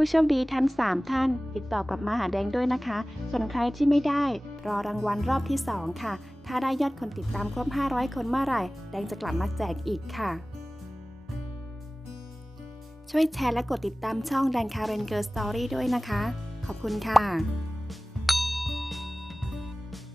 ผู้โชคดีทั้ง 3 ท่าน ติดต่อกลับมาหาแดงด้วยนะคะ ส่วนใครที่ไม่ได้ รอรางวัลรอบที่ 2 ค่ะ ถ้าได้ยอดคนติดตามครบ 500 คนเมื่อไหร่ แดงจะกลับมาแจกอีกค่ะ ช่วยแชร์และกดติดตามช่องแดงคาเรนเกิร์สตอรี่ด้วยนะคะ ขอบคุณค่ะ